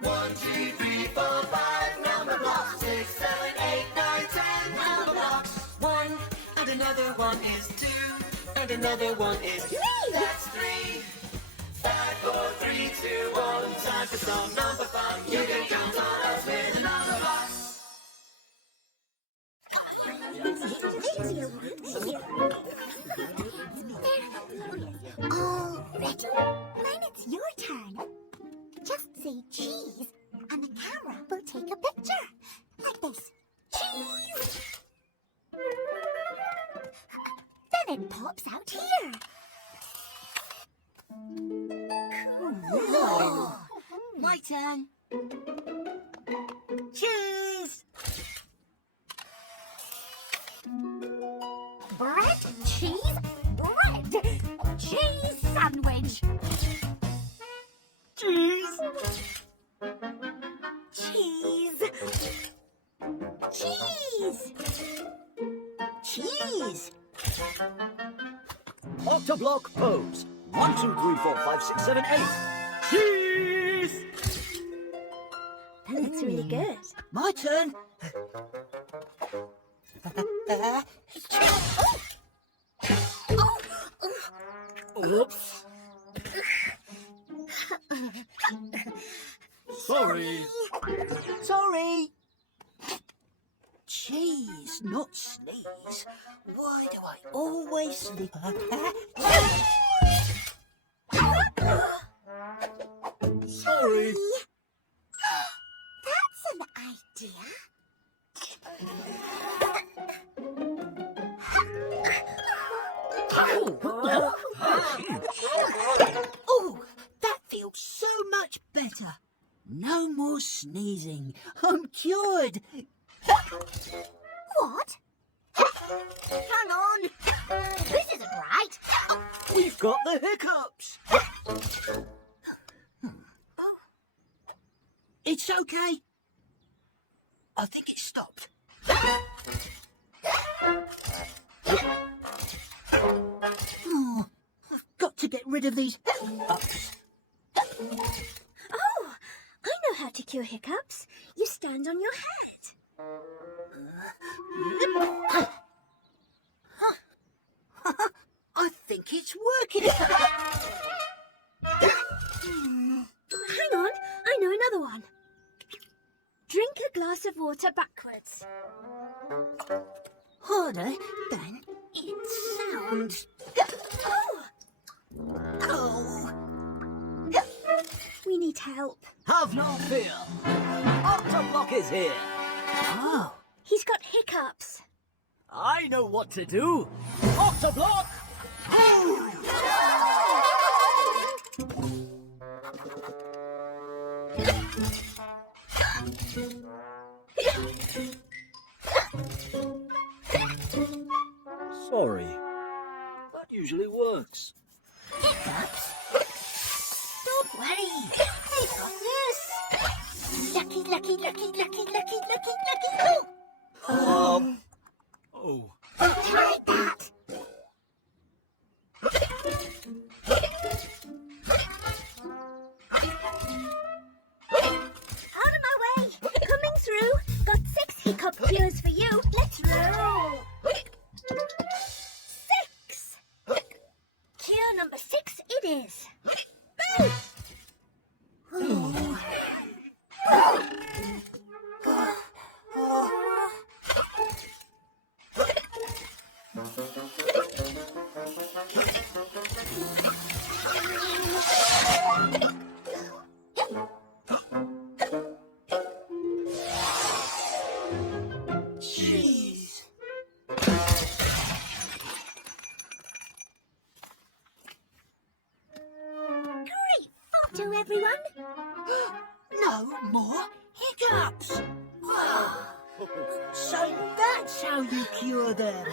1, 2, 3, 4, 5. Number blocks. 6, 7, 8, 9, 10. Number blocks. 1 and another 1 is 2, and another 1 is 3. That's 3. 5, 4, 3, 2, 1. Time for some number fun. You can count on us with the number blocks. All ready. Then it's your turn. Just say cheese, and the camera will take a picture. Like this. Cheese! Then it pops out here. Cool. My turn. Cheese! Bread, cheese, bread. Cheese sandwich. Cheese! Cheese. Cheese. Cheese. Octoblock pose. 1, 2, 3, 4, 5, 6, 7, 8. Cheese! That looks really good. My turn. Oops. Sorry. Sorry. Cheese, not sneeze. Why do I always sneeze? Sorry. That's an idea. Oh, that feels so much better. No more sneezing. I'm cured. What? Hang on. This isn't right. We've got the hiccups. It's okay. I think it stopped. Oh, I've got to get rid of these hiccups. Oh, I know how to cure hiccups. You stand on your head. I think it's working. Hang on, I know another one. Drink a glass of water backwards. Harder than it sounds. Oh. We need help. Have no fear. Octoblock is here. Oh. He's got hiccups. I know what to do. Octoblock. Sorry. That usually works. Hiccups? Don't worry. I got this. Lucky, lucky, lucky, lucky, lucky, lucky, lucky. Oh! Oh. Try that. Out of my way. Coming through. Got 6 hiccup cures for you. Let's roll. 6. Cure number 6 it is. Boo! Jeez. Great photo, everyone. No more hiccups. So that's how you cure them.